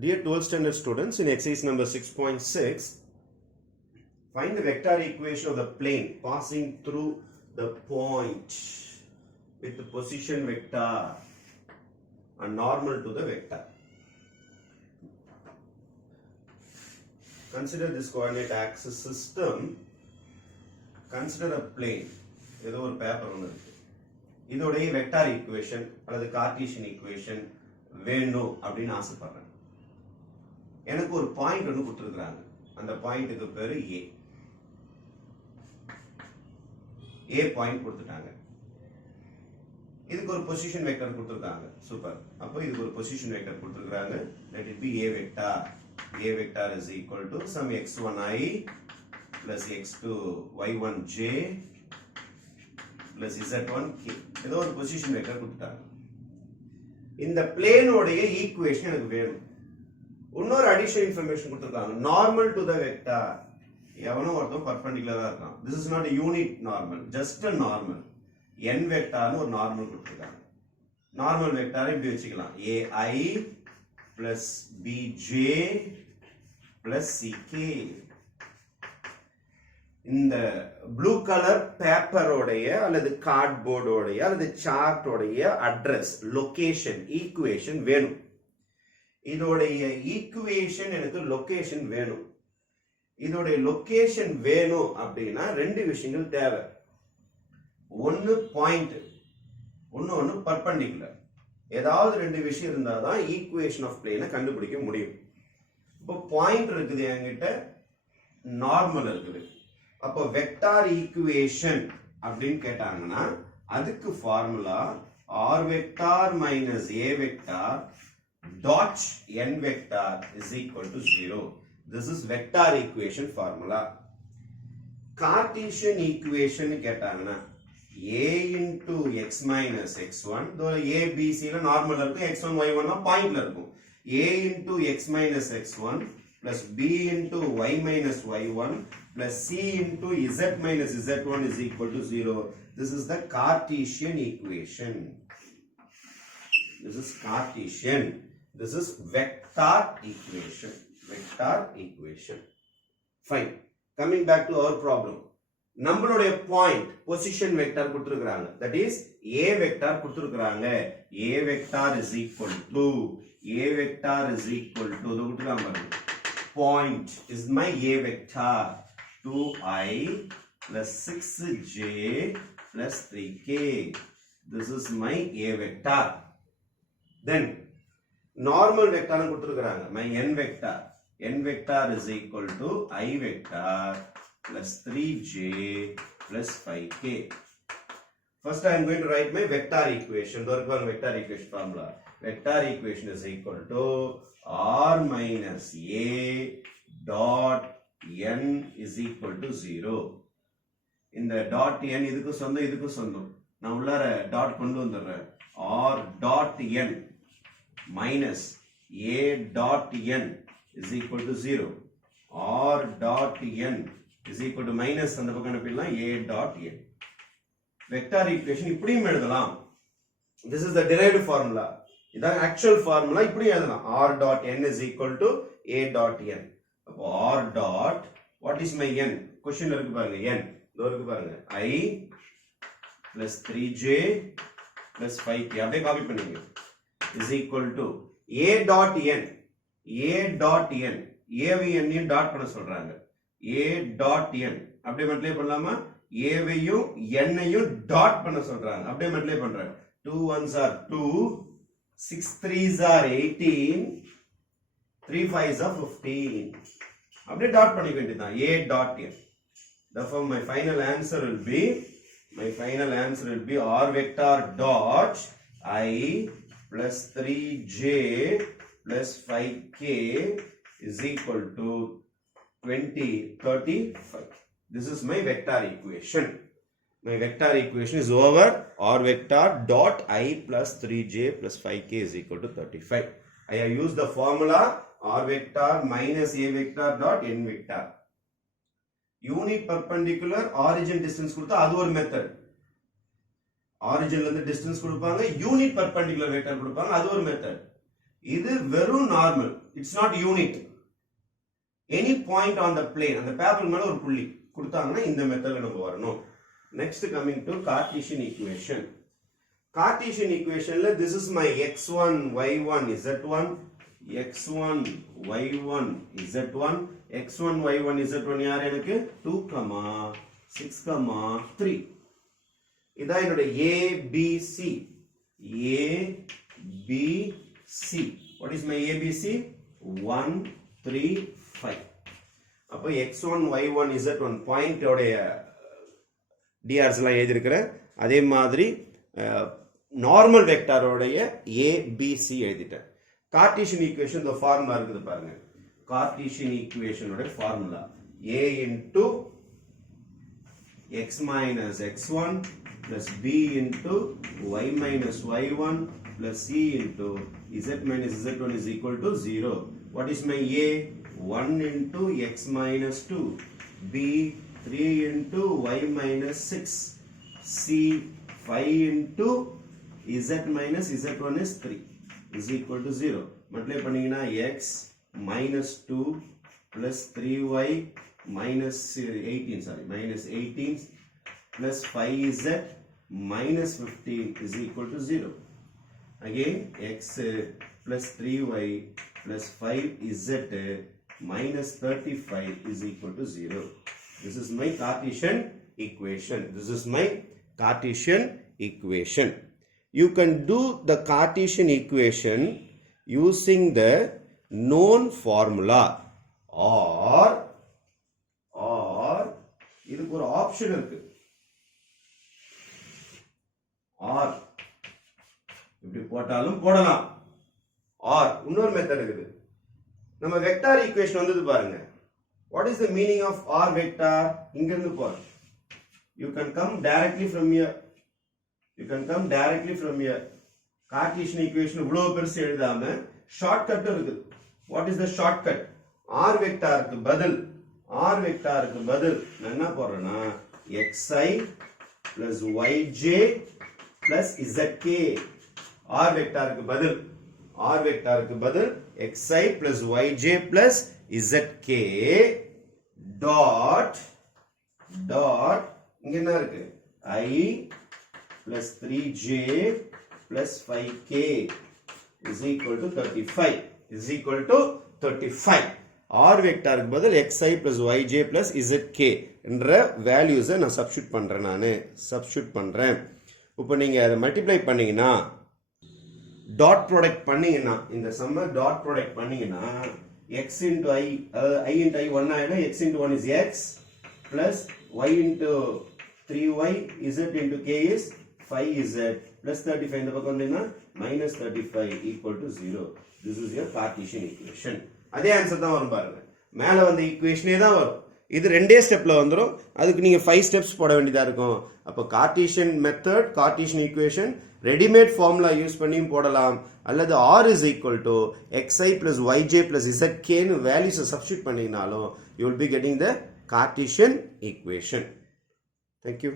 Dear 12th standard students, in exercise number 6.6, find the vector equation of the plane passing through the point with the position vector and normal to the vector. Consider this coordinate axis system. Consider a plane. ஏதோ ஒரு paper ஒன்று இருக்கு. இதோடைய vector equation அல்லது Cartesian equation வேணும் அப்படின்னு ஆசைப்படுறேன். எனக்கு ஒரு பாயிண்ட் ஒன்று கொடுத்துருக்குறாங்க. அந்த பாயிண்ட்டுக்கு பேரு ஏ. ஏ பாயிண்ட் கொடுத்துட்டாங்க. இதுக்கு ஒரு பொசிஷன் வெக்டர் கொடுத்துருக்காங்க. சூப்பர். அப்போ இதுக்கு ஒரு பொசிஷன் வெக்டர் கொடுத்துருக்காங்க. Let it B A vector. A vector is equal to some x1i plus x2 y1j plus z1k. ஏதோ ஒரு பொசிஷன் வெக்டர் கொடுத்துட்டாங்க. இந்த பிளேனோடைய ஈக்குவேஷன் எனக்கு வேணும். இன்னொரு அடிஷனல் இன்ஃபர்மேஷன் கொடுத்துருக்காங்க. Normal to the vector. எவனோ ஒருத்தன் பர்பெண்டிகுலரா இருக்கான். This is not a unit normal, just a normal. n வெக்டார்னு ஒரு நார்மல் கொடுத்துருக்காங்க. நார்மல் வெக்டாரை இப்படி வச்சுக்கலாம். ai plus bj plus ck. இந்த ப்ளூ கலர் பேப்பரோடைய அல்லது கார்ட்போர்டோடைய அல்லது சார்ட்டோடைய அட்ரஸ், லொகேஷன், ஈக்குவேஷன் வேணும். இதோடைய ஈக்குவேஷன் எனக்கு லொகேஷன் வேணும். இதோடைய லொகேஷன் வேணும் அப்படின்னா ரெண்டு விஷயங்கள் தேவை. ஒன்னு பாயிண்ட், ஒன்னு பர்பெண்டிகுலர். ஏதாவது ரெண்டு விஷயம் இருந்தாதான் ஈக்குவேஷன் ஆஃப் பிளேனை கண்டுபிடிக்க முடியும். இப்போ பாயிண்ட் இருக்குது என்கிட்ட, நார்மல் இருக்குது. அப்போ வெக்டார் ஈக்குவேஷன் அப்படின்னு கேட்டாங்கன்னா அதுக்கு formula r vector minus a vector dot n vector is equal to 0. This is vector equation formula. Cartesian equation கேட்டாங்கன்னா a into x minus x1, a b c ல normal இருக்கும், x1 y1 னா பாயிண்ட்ல இருக்கும். a into x minus x1 plus b into y minus y1 plus c into z minus z1 is equal to 0. This is the Cartesian equation. This is Cartesian. This is vector equation. Vector equation. Fine. Coming back to our problem. நம்மளுடைய point position vector கொடுத்திருக்காங்க. That is a vector கொடுத்திருக்காங்க. a vector is equal to a vector is equal to இது கொடுத்திருக்காங்க பாருங்க. Point is my a vector 2i plus 6j plus 3k. This is my a vector. Then normal vector கொடுத்திருக்காங்க. My n vector. n vector is equal to I vector plus 3j plus 5k. First I am going to write my vector equation. Vector equation formula. Vector equation is equal to r minus a dot n is equal to 0. இந்த dot n இதுக்கு சொந்தம். நான் உள்ளார dot கொண்டு வந்துடுறேன். r dot n minus a dot n is equal to 0. r dot n is equal to minus அந்த பக்கம் அனுப்பிடலாம் a dot n. Vector equation இப்படியும் எழுதலாம். This is the derived formula. இதான் actual formula. இப்படி எழுதலாம். r dot n is equal to a dot n. அப்போ r dot, what is my n? Question இருக்கு பாருங்க. n இதோ இருக்கு பாருங்க. I plus 3j plus 5k. அப்படியே காப்பி பண்ணுங்க. is equal to a dot n. a dot n. a வையும் n dot பண்ண சொல்றாங்க. a dot n அப்படியே மல்டிப்ளை பண்ணலாமா? a வையும் n ஐயும் டாட் பண்ண சொல்றாங்க. அப்படியே மல்டிப்ளை பண்றேன். 2 1s are 2, 6 3s are 18, 3 5s are 15. அப்படியே டாட் பண்ணிக்க வேண்டியதுதான். a dot n. Therefore my final answer will be r vector dot I plus 3j plus 5k is equal to 20 35. This is my vector equation. My vector equation is over. R vector dot I plus 3j plus 5k is equal to 35. I have used the formula r vector minus a vector dot n vector. Unit perpendicular origin distance கொடுத்தா அது ஒரு method. ஆரிஜின்ல இருந்து distance கொடுப்பாங்க, unit perpendicular vector கொடுப்பாங்க, அது ஒரு method. இது வெறும் normal, it's not unit. Any point on the plane, அந்த பேப்பர் மேல ஒரு புள்ளி கொடுத்தாங்கன்னா இந்த மெத்தட்ல நம்ம வரணும். Next coming to Cartesian equation. Cartesian ஈக்குவேஷன்ல this is my x1 y1 z1 x1 y1 z1 x1 y1 z1 யார் எனக்கு 2, 6, 3. இதான் என்னோட a b c. a b c. What is my a b c? 1 3 5. அப்போ x1 y1 z1 பாயிண்ட் உடைய drs எல்லாம் எழுதி இருக்கிறேன். அதே மாதிரி நார்மல் வெக்டாரோடைய a b c எழுதிட்டேன். கார்ட்டீசியன் ஈக்குவேஷன் இந்த ஃபார்முலா இருக்குது பாருங்க. கார்ட்டீசியன் ஈக்குவேஷனோட formula a into x minus x1 plus b into y minus y1 plus c into z minus z1 is equal to 0. What is my a? 1 into x minus 2, b 3 into y minus 6, c 5 into z minus z1 is 3 is equal to 0. Multiply பண்ணீங்கன்னா x minus 2 plus 3y minus 18 plus 5z minus 15 is equal to 0. Again x plus 3y plus 5z minus 35 is equal to 0. This is my Cartesian equation. This is my Cartesian equation. You can do the Cartesian equation using the known formula or இதுக்கு ஒரு option இருக்கு. or இப்படி போட்டாலும் போடலாம். or இன்னொரு method இருக்குது. நம்ம vector equation வந்தது பாருங்க. What is the meaning of r vector? இங்க இருந்து பாரு. You can come directly from here. Cartesian equation இவ்வளவு பெருசு எழுதாம ஷார்ட்கட் இருக்குது. What is the shortcut? r வெக்டாருக்கு பதில் நான் என்ன போடுறேன்னா xi plus yj plus zk. r வெக்டாருக்கு பதில் xi plus yj plus zk dot இங்க என்ன இருக்கு I plus 3j plus 5k is equal to 35. r வெக்டாருக்கு பதில் xi plus yj plus zk என்ற வேல்யூஸை நான் சப்ஸ்டிட்யூட் பண்றேன். இப்போ நீங்க அதை மல்டிப்ளை பண்ணீங்கன்னா டாட் ப்ராடக்ட் பண்ணீங்கன்னா இந்த சம்ம டாட் ப்ராடக்ட் பண்ணீங்கன்னா x into I into I 1 ஆயிடும். x into 1 is x plus y into 3y z into k is 5z plus 35 இந்த பக்கம் வந்தீங்கன்னா minus 35 equal to 0. This is your Cartesian equation. அதே answer தான் வரும் பாருங்க. மேல வந்த ஈக்குவேஷனே தான் வரும். இது ரெண்டே ஸ்டெப்ல வந்துரும். அதுக்கு நீங்க 5 ஸ்டெப்ஸ் போட வேண்டியதா இருக்கும். அப்ப Cartesian method, Cartesian equation readymade formula use பண்ணியும் போடலாம். அல்லது r is equal to xi plus yj plus zk னு வேல்யூஸை substitute பண்ணீங்கனாலும் you will be getting the Cartesian equation. Thank you.